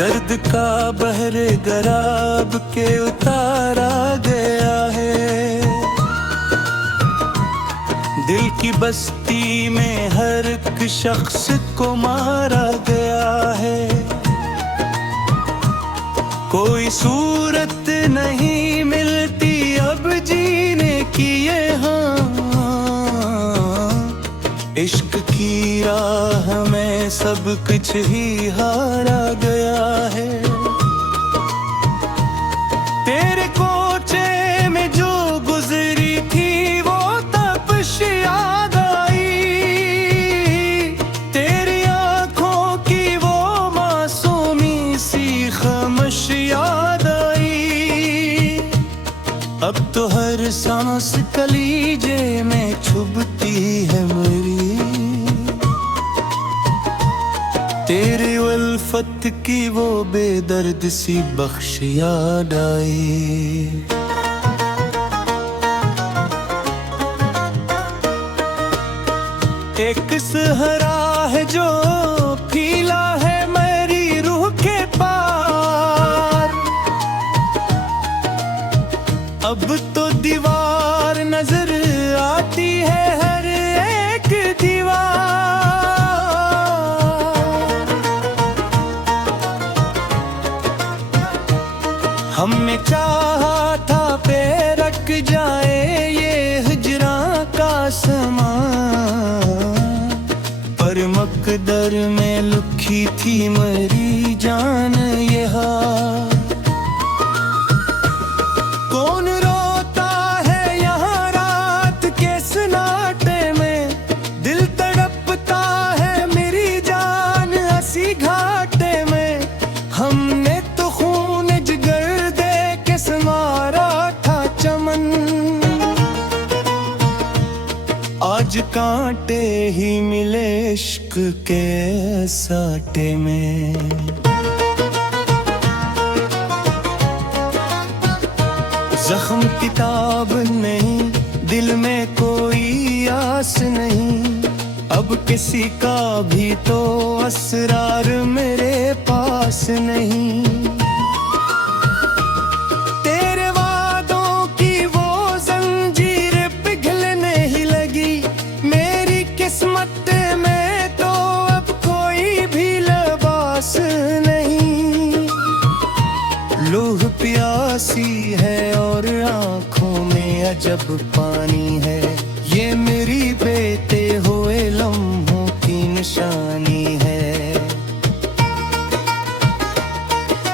दर्द का बहरे गराब के उतारा गया है। दिल की बस्ती में हर एक शख्स को मारा गया है। कोई सूरत नहीं मिलती अब जीने की यहाँ, इश्क की राह में सब कुछ ही हारा गया है। तेरे कोचे में जो गुजरी थी वो तपश याद आई, तेरी आंखों की वो मासूमी सी खामोश याद आई। अब तो हर सांस कलीजे में चुभती है मेरी, तेरे उल्फत की वो बेदर्द सी बख्श याद आई। एक सहरा है जो फीला है मेरी रूह के पार, अब तो दीवार नजर आती है हर एक दीवार। हमने चाहा था पेरक जाए ये हिजरा का समा, पर मकदर में लिखी थी मेरी जान ये हार। कौन रोता है यहाँ रात के सन्नाटे में, दिल तड़पता है मेरी जान हंसी घाटे में। हमने तो खून जिगर दे के संवारा था चमन, आज कांटे ही मिले इश्क के साटे में। जख्म किताब नहीं, दिल में कोई आस नहीं, अब किसी का भी तो असरार मेरे पास नहीं। तेरे वादों की वो जंजीर पिघलने ही लगी, मेरी किस्मत में तो अब कोई भी लिबास नहीं। लूह प्यासी है और आँखों में अजब पानी है, ये मेरी बेते हुए लम्हों की निशानी है।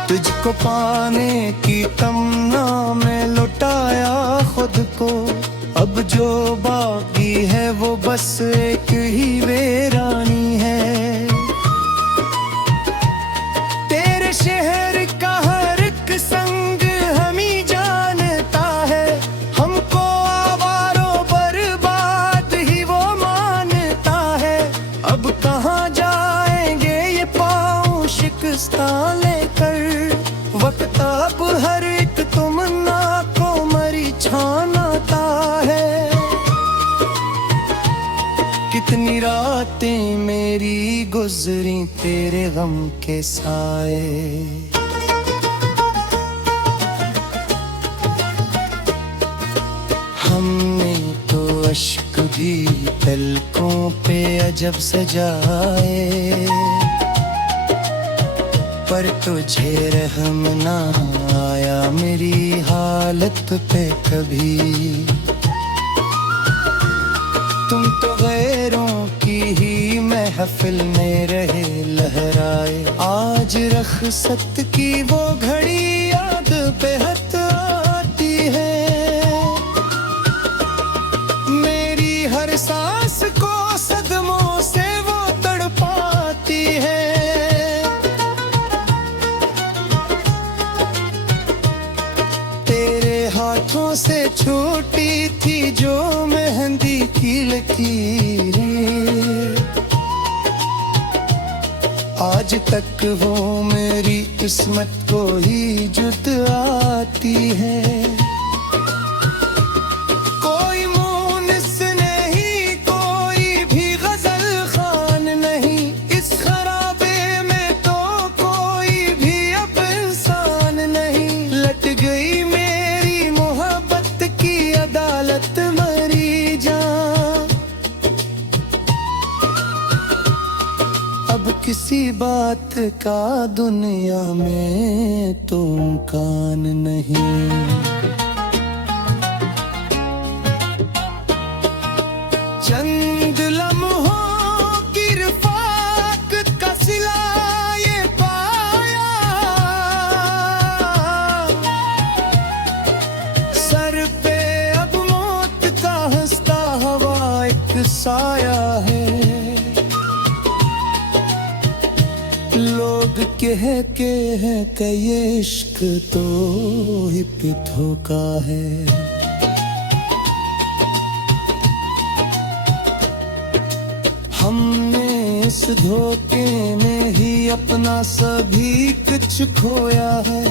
तुझको पाने की तमन्ना में लुटाया खुद को, अब जो बाकी है वो बस एक ही वीरानी है। तेरे शहर का हर एक संग हम ही जानता है, हमको आवारों बर्बाद ही वो मानता है। अब कहाँ जाएंगे ये पाँव शिकस्ता लेकर, वक्त अब हर एक तुमन्ना को मरी छानाता है। कितनी रातें मेरी गुजरी तेरे गम के साए, हमने तो अश्क भी पलकों पे अजब सजाए, पर तुझे रहम ना आया मेरी हालत पे कभी। तुम तो गैरों की ही महफिल में रहे लहराए, आज रख़्सत की वो घड़ी याद पे हत आती है। मेरी हर सांस को सदमों से वो तड़पाती है। तेरे हाथों से छूटी थी जो मेहंदी की लकीरें, आज तक वो मेरी किस्मत को ही जुद आती है। कोई मुनिस नहीं, कोई भी गजल खान नहीं, इस खराबे में तो कोई भी किसी बात का दुनिया में तो इम्कान नहीं। चंद लम्हों की रफ़ाक़त का सिला ये पाया, सर पे अब मौत का हंसता हुआ एक साया है। लोग कहते हैं कि ये इश्क तो ही धोखा है। हमने इस धोखे में ही अपना सभी कुछ खोया है।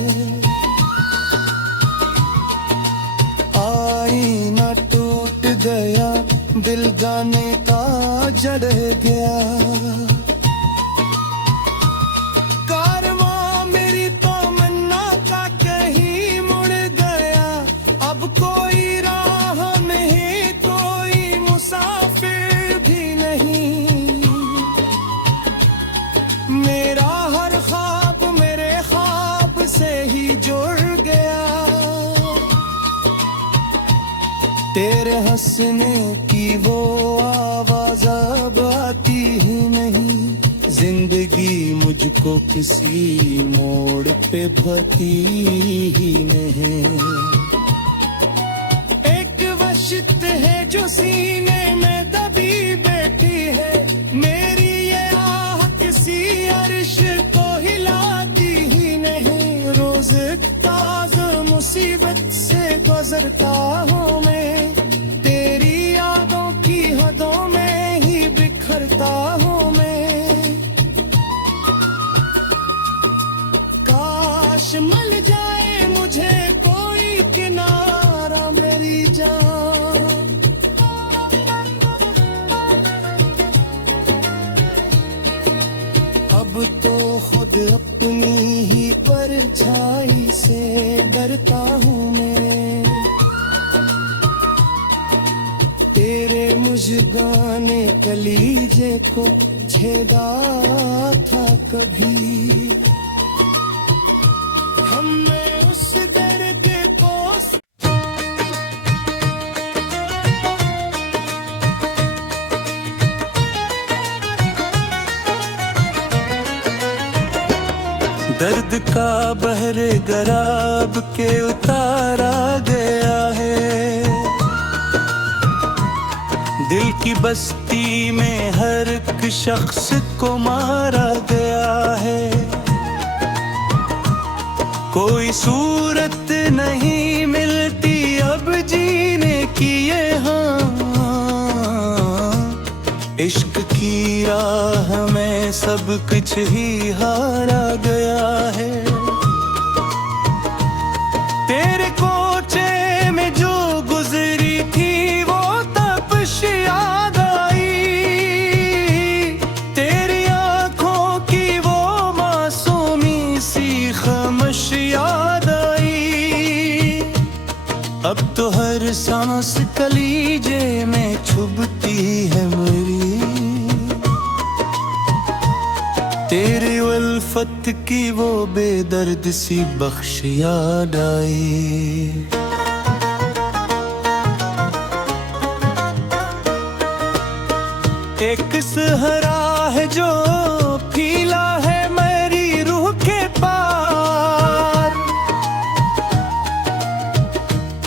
आईना टूट गया, दिल गाने का जड़ गया। कारवां मेरी तमन्ना का कहीं मुड़ गया। अब कोई राह नहीं, कोई मुसाफिर भी नहीं। मेरा हर ख्वाब मेरे ख्वाब से ही जुड़ गया। तेरे हंसने की वो आवाज़ अब आती ही नहीं। जिंदगी मुझको किसी मोड़ पे भती ही नहीं। एक वशित है जो सीने में दबी बैठी है। मेरी ये आह किसी अर्श को हिलाती ही नहीं। रोज ताज़ मुसीबत से गुजरता हूँ मैं। तेरी यादों की हदों में ही बिखरता हूँ मैं। काश मिल जाए मुझे कोई किनारा मेरी जान। अब तो खुद अपनी ही परछाई से डरता हूँ मैं। तेरे मुझगाने कलीजे को छेदा था कभी। हमें उस दर्द को दर्द का बहरे गराब के उतारा गया है। दिल की बस्ती में हर एक शख्स को मारा गया है। कोई सूरत नहीं मिलती अब जीने की यहाँ। इश्क की राह में सब कुछ ही हारा गया है। तेरे कोचे में जो गुजरी थी वो तपश याद आई। तेरी आंखों की वो मासूमी सी खामोश याद आई। अब तो हर सांस कलीजे में चुभती है मेरी। तेरी उल्फत की वो बेदर्द सी बख्श याद आई। एक सहरा है जो फीला है मेरी रूह के पार।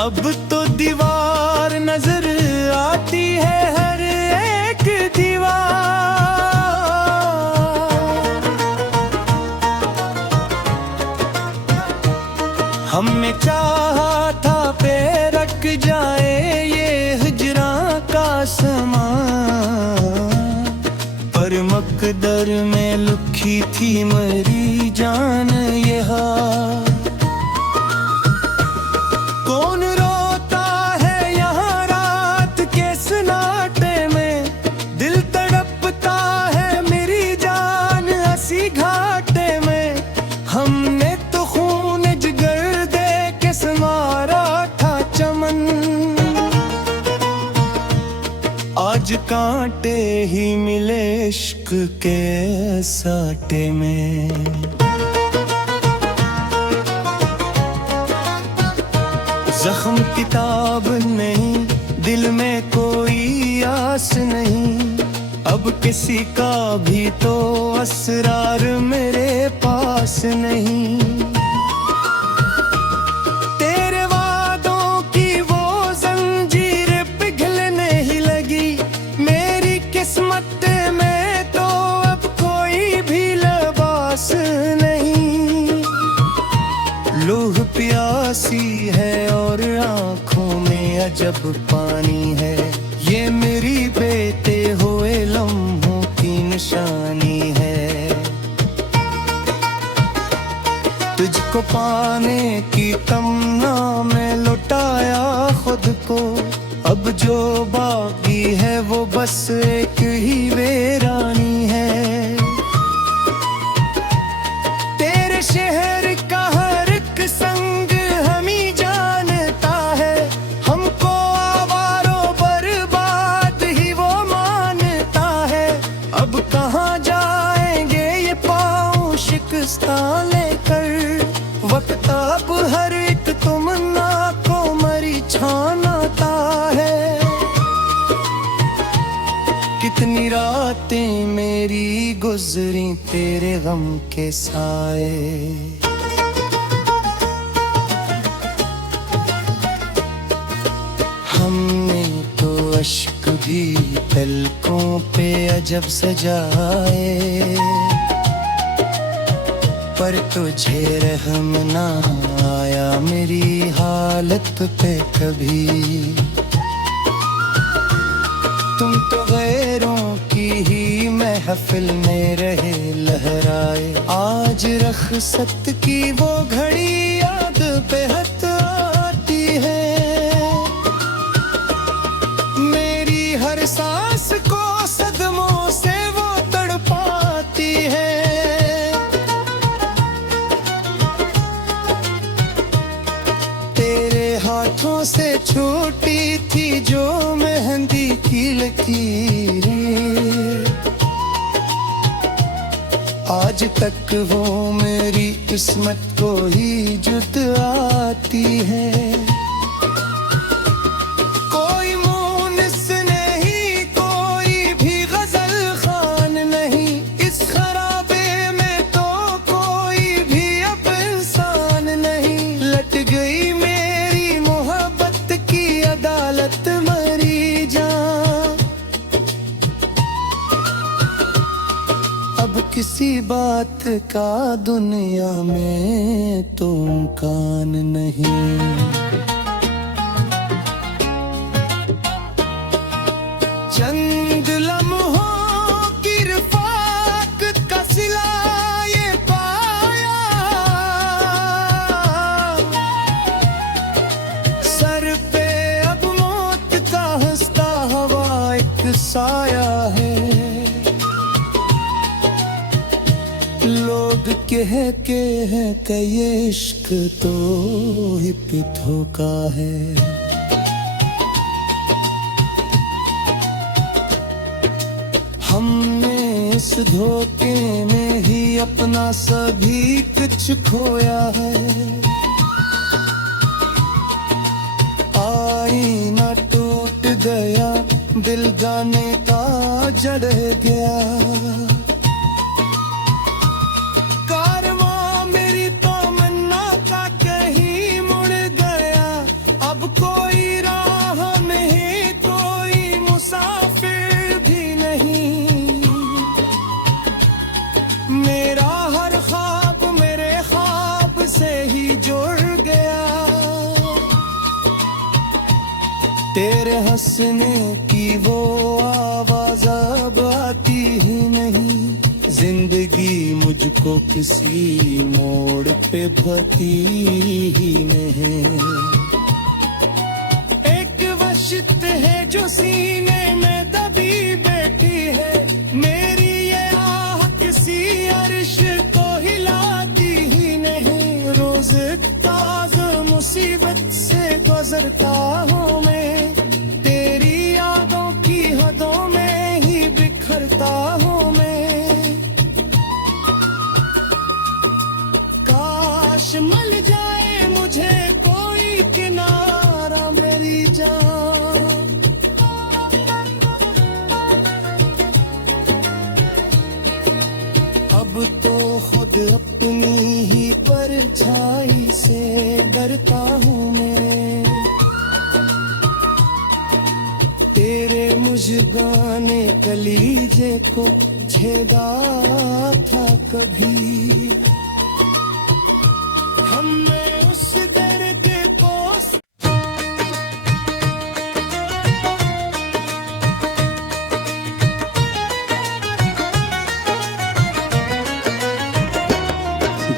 अब तो दीवार नजर आती है हर एक दीवार। हमने चाहा था पे रख जाए ये हिजरा का समान। पर मकदर में लिखी थी मेरी जान ये हाल। कौन रोता है यहाँ रात के सन्नाटे में। दिल तड़पता है मेरी जान हंसी घाटे में। हमने तो खून जिगर दे के संवारा था चमन। आज कांटे ही मिले इश्क इश्क के साटे में। जख्म किताब नहीं, दिल में कोई आस नहीं, अब किसी का भी तो असरार मेरे पास नहीं। तेरे वादों की वो जंजीर पिघलने ही लगी, मेरी किस्मत में तो अब कोई भी लिबास नहीं। लूह प्यासी है और आंखों में अजब पानी है, ये मेरी बेटे हुए लम्हों की निशानी है। तुझको पाने की तमन्ना में लुटाया खुद को, अब जो बाकी है वो बस एक ही वीरानी है। तेरे शहर का हर एक संग हम ही जानता है, हमको आवारों बर्बाद ही वो मानता है। अब कहाँ जाएंगे ये पाँव शिकस्तां लेकर, वक्त अब हर एक तुमन्ना को मरी छानाता है। कितनी रातें मेरी गुजरी तेरे गम के साए, हमने तो अश्क भी पलकों पे अजब सजाए, पर तुझे रहम ना आया मेरी हालत पे कभी। तुम तो गैरों की ही महफिल में रहे लहराए, आज रख़्सत की वो घड़ी याद पे हत आती है। मेरी हर सांस को सदमों से वो तड़पाती है। हाथों से छूटी थी जो मेहंदी की लकीरें, आज तक वो मेरी किस्मत को ही जुद आती है। कोई मुनिस नहीं, कोई भी गजल खान नहीं, इस खराबे में तो कोई भी अब इंसान नहीं। लट गई अदालत मरी जान, अब किसी बात का दुनिया में तो इम्कान नहीं। चंद लम्हों की रफ़ाक़त का सिला ये पाया, सर पे साया है। लोग कहते हैं कि ये इश्क तो हिप धोखा है, हमने इस धोखे में ही अपना सभी कुछ खोया है। आईना टूट गया, दिल जाने का जड़ गया, कारवां मेरी तमन्ना का कहीं मुड़ गया। अब कोई राह नहीं, कोई मुसाफिर भी नहीं, मेरा हर ख्वाब मेरे ख्वाब से ही जुड़ गया। तेरे हंसने की वो आवाज अब आती ही नहीं, जिंदगी मुझको किसी मोड़ पे भती ही नहीं। एक वशित है जो सीने में दबी बैठी है, मेरी ये आह किसी अर्श को हिलाती ही नहीं। रोज ताज़ मुसीबत से गुजरता हूँ मैं, तेरी यादों की हदों में ही बिखरता हूँ मैं। जुबाने कलीजे को छेदा था कभी, हमने उस दर्द को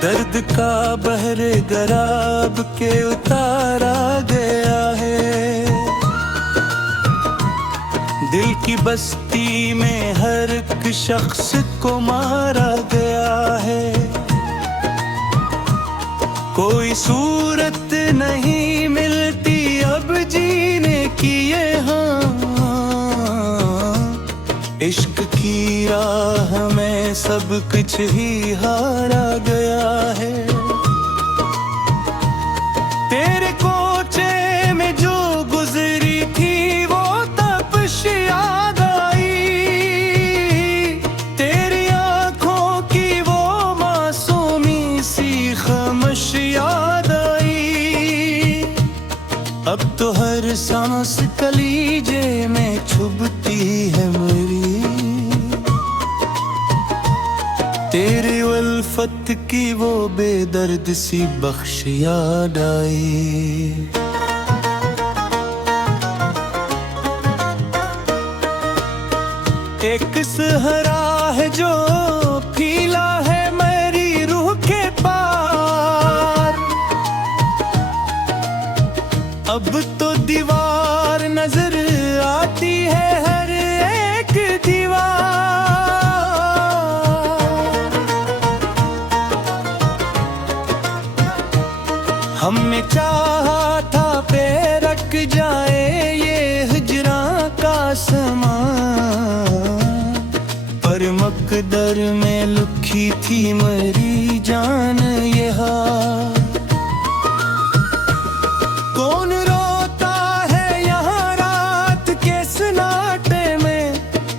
दर्द का बहरे गराब के उतारा गया है। दिल की बस्ती में हर एक शख्स को मारा गया है। कोई सूरत नहीं मिलती अब जीने की यहाँ, इश्क की राह में सब कुछ ही हारा गया है। तेरे कोचे में जो गुजरी थी वो तपश याद आई, तेरी आंखों की वो मासूमी सी खामोश याद आई। अब तो हर सांस कलीजे में चुभती है मेरी, तेरी उल्फत की वो बेदर्द सी बख्श याद आई। एक सहरा है जो फीला है मेरी रूह के पार, अब तो दीवार नजर आती है हर एक दीवार। हमने चाहा था बेरक जाए ये हिजरा का समान, पर मकदर में लिखी थी मेरी जान ये हार। कौन रोता है यहाँ रात के सन्नाटे में,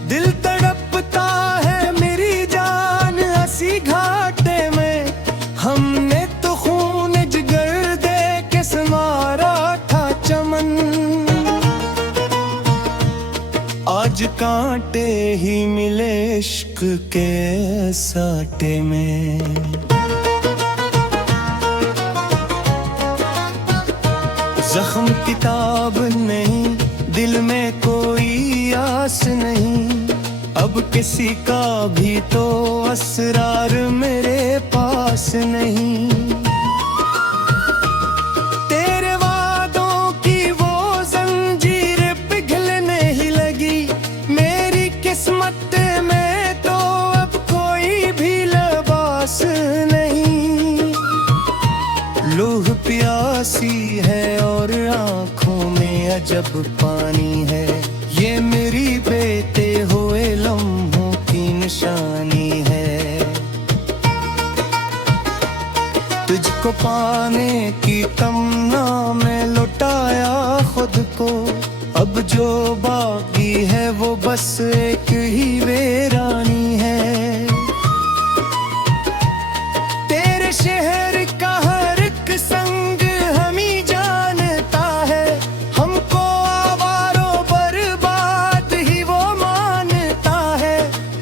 दिल तड़पता है मेरी जान हंसी घाटे में। हमने तो खून जिगर दे के समारा था चमन, आज कांटे ही मिले इश्क के साटे में। जख्म किताब नहीं, दिल में कोई आस नहीं, अब किसी का भी तो असरार मेरे पास नहीं। तेरे वादों की वो जंजीर पिघलने ही लगी, मेरी किस्मत में तो अब कोई भी लिबास नहीं। लूह प्यासी है और आँखों में अजब पानी है, ये मेरी बेते हुए लम्हों की निशानी है। तुझको पाने की तमन्ना में लुटाया खुद को, अब जो बाकी है वो बस एक ही वीरानी है। तेरे शहर का हर एक संग हम ही जानता है, हमको आवारों बर्बाद ही वो मानता है।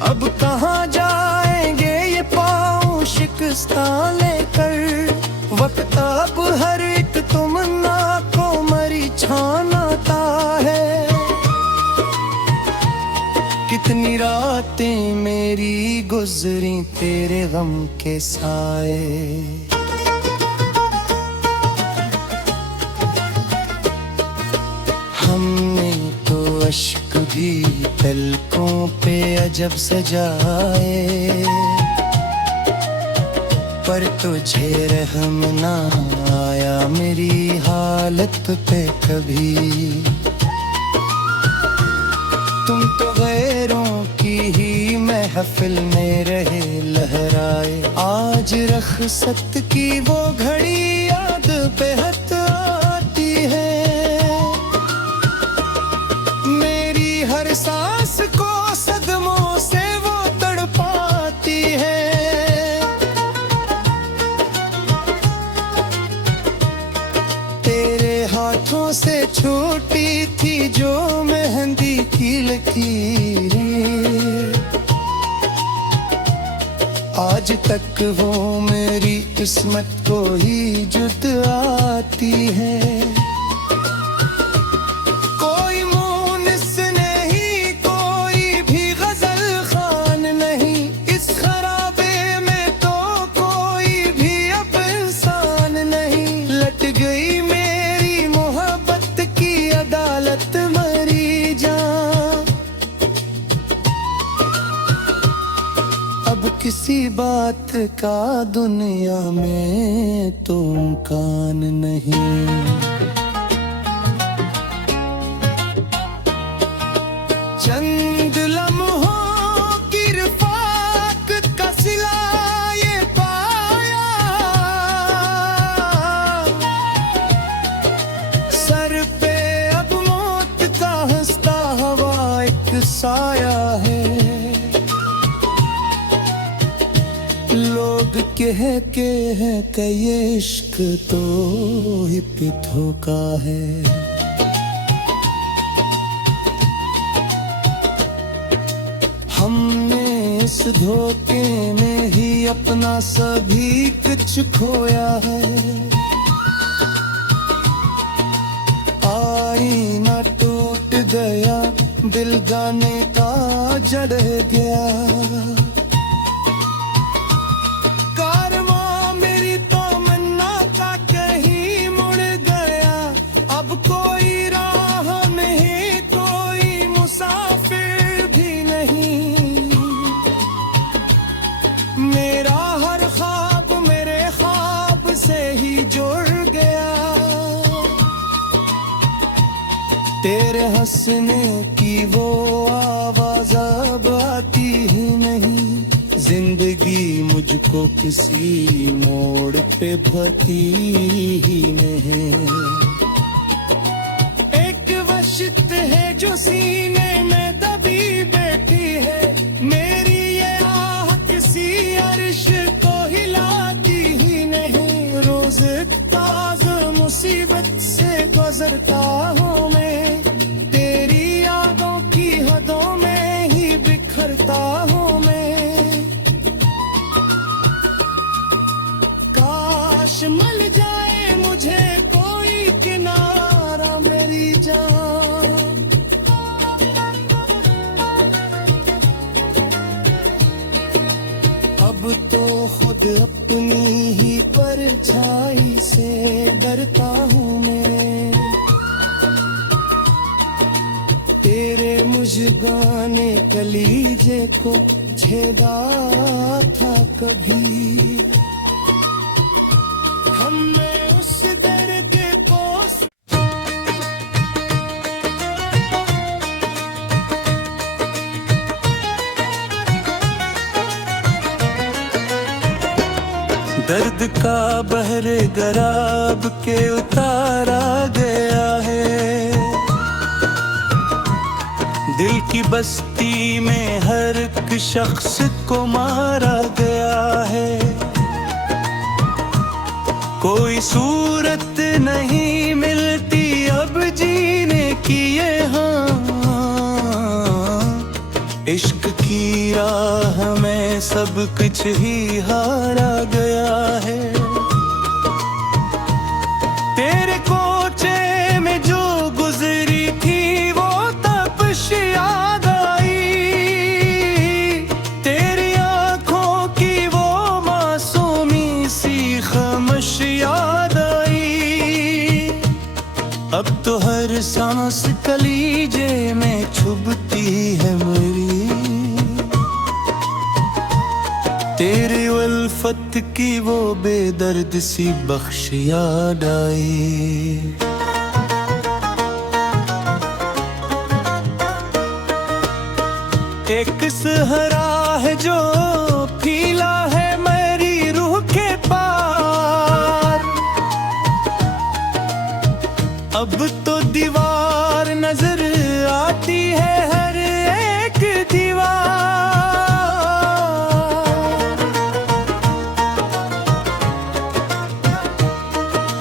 अब कहाँ जाएंगे ये पाँव शिकस्ता लेकर, वक्त अब हर एक तुमन्ना को मरी छानता है। कितनी रातें मेरी गुजरी तेरे गम के साए, हमने तो अश्क भी पलकों पे अजब सजाए, पर तुझे रहम ना आया मेरी हालत पे कभी। तुम तो गैरों की ही महफिल में रहे लहराए, आज रख़्सत की वो घड़ी याद पे हत आती है। मेरी हर सांस को सदमों से वो तड़पाती है। हाथों से छू छोटी थी जो मेहंदी की लकीरें, आज तक वो मेरी किस्मत को ही जुद आती है। कोई मुनिस नहीं, कोई भी गजल खान नहीं, इस खराबे में तो कोई भी अब इंसान नहीं। लट गई मेरी मोहब्बत की अदालत, मरी जान अब किसी बात का दुनिया में तो इम्कान नहीं। चंद लम्हों की रफ़ाक़त का सिला ये पाया, सर पे अब मौत का हंसता हुआ एक साया है। लोग कहते हैं कि ये इश्क तो हिप धोखा है, हमने इस धोखे में ही अपना सभी कुछ खोया है। आईना टूट गया, दिल गाने का जड़ गया, कोई राह नहीं, कोई मुसाफिर भी नहीं। मेरा हर ख्वाब मेरे ख्वाब से ही जुड़ गया, तेरे हंसने की वो आवाज अब आती ही नहीं। जिंदगी मुझको किसी मोड़ पे भती ही नहीं। है जो सीने में दबी बैठी है, मेरी ये आह किसी अर्श को हिलाती ही नहीं। रोज ताज मुसीबत से गुजरता हूँ मैं, तेरी यादों की हदों में ही बिखरता हूँ मैं। काश मिल जाए मुझे कोई किनारा मेरी जान, अब तो खुद अपनी ही परछाई से डरता हूँ मैं। तेरे मुझगाने कलीजे को छेदा था कभी, हमने उस दर के पोस दर्द का बहरे गराब के उतारा गया है। दिल की बस्ती में हर एक शख्स को मारा गया है। कोई सूरत नहीं मिलती अब जीने की यहाँ, इश्क की राह में सब कुछ ही हारा गया है। तेरे कोचे में जो गुजरी थी वो तपश याद आई, तेरी आंखों की वो मासूमी सी खामोश याद आई। अब तो हर सांस कलीजे में चुभती है मेरी, तेरे उल्फत की वो बेदर्द सी बख्श याद आई। एक सहरा है जो फीला है मेरी रूह के पार, अब तो दीवार नजर आती है हर एक दीवार।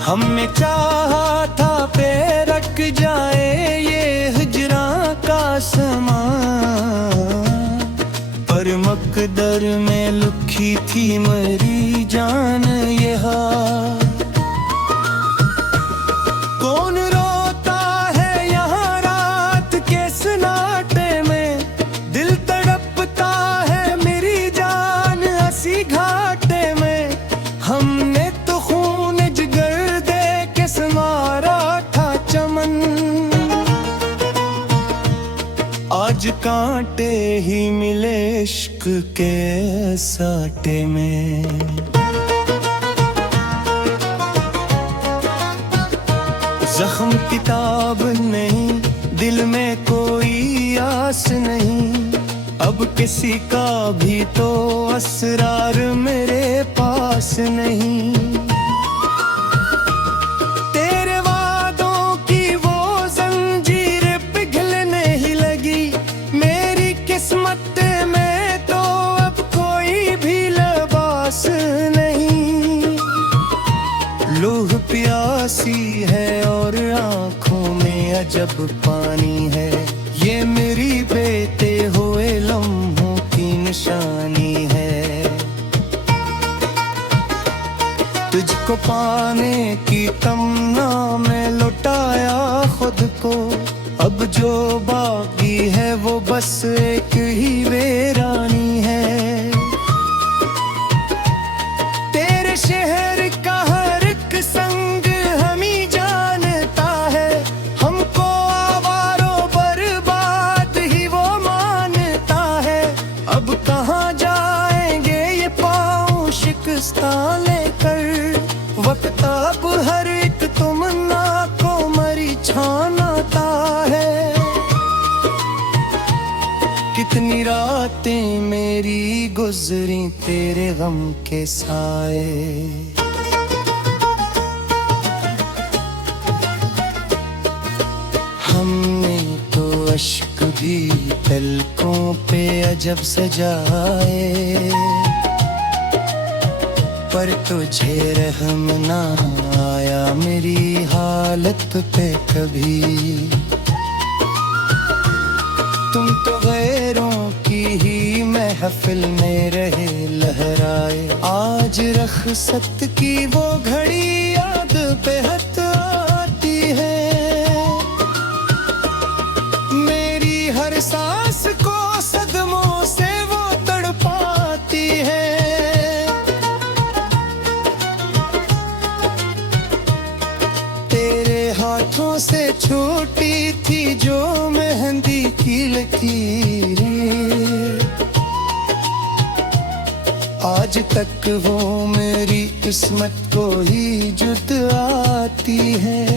हमने चाहा था पे रख जा जाए ये हिजरा का समा, पर मकदर में लिखी थी मेरी जान ये हाल। कौन रोता है यहाँ रात के सन्नाटे में, दिल तड़पता है मेरी जान हंसी घाटे में। हमने तो खून जिगर दे के संवारा था चमन, आज कांटे ही मिले इश्क के साटे में। जख्म किताब नहीं, दिल में कोई आस नहीं, अब किसी का भी तो असरार मेरे पास नहीं। तेरे वादों की वो जंजीर पिघलने ही लगी, मेरी किस्मत में तो अब कोई भी लिबास नहीं। लूह प्यासी है और आँखों में अजब पानी है, ये मेरी बेटे हुए लम्हों की निशानी है। तुझको पाने की तमन्ना में लुटाया खुद को, अब जो बाकी है वो बस एक ही वीरानी है। तेरे शहर का हर एक संग हम ही जानता है, हमको आवारों बर्बाद ही वो मानता है। अब कहाँ जाएंगे ये पाँव शिकस्ता लेकर, वक्त अब हर एक तुमन्ना को मरी छानाता है। कितनी रातें मेरी गुजरी तेरे गम के साए, हमने तो अश्क भी पलकों पे अजब सजाए, पर तुझे रहम ना आया मेरी हालत पे कभी। तुम तो गैरों की ही महफिल में रहे लहराए, आज रख़्सत की वो घड़ी याद पे हत आती है। मेरी हर सांस को सदमों से वो तड़पाती है। हाथों से छूटी थी जो मेहंदी की लकीरें, आज तक वो मेरी किस्मत को ही जुद आती है।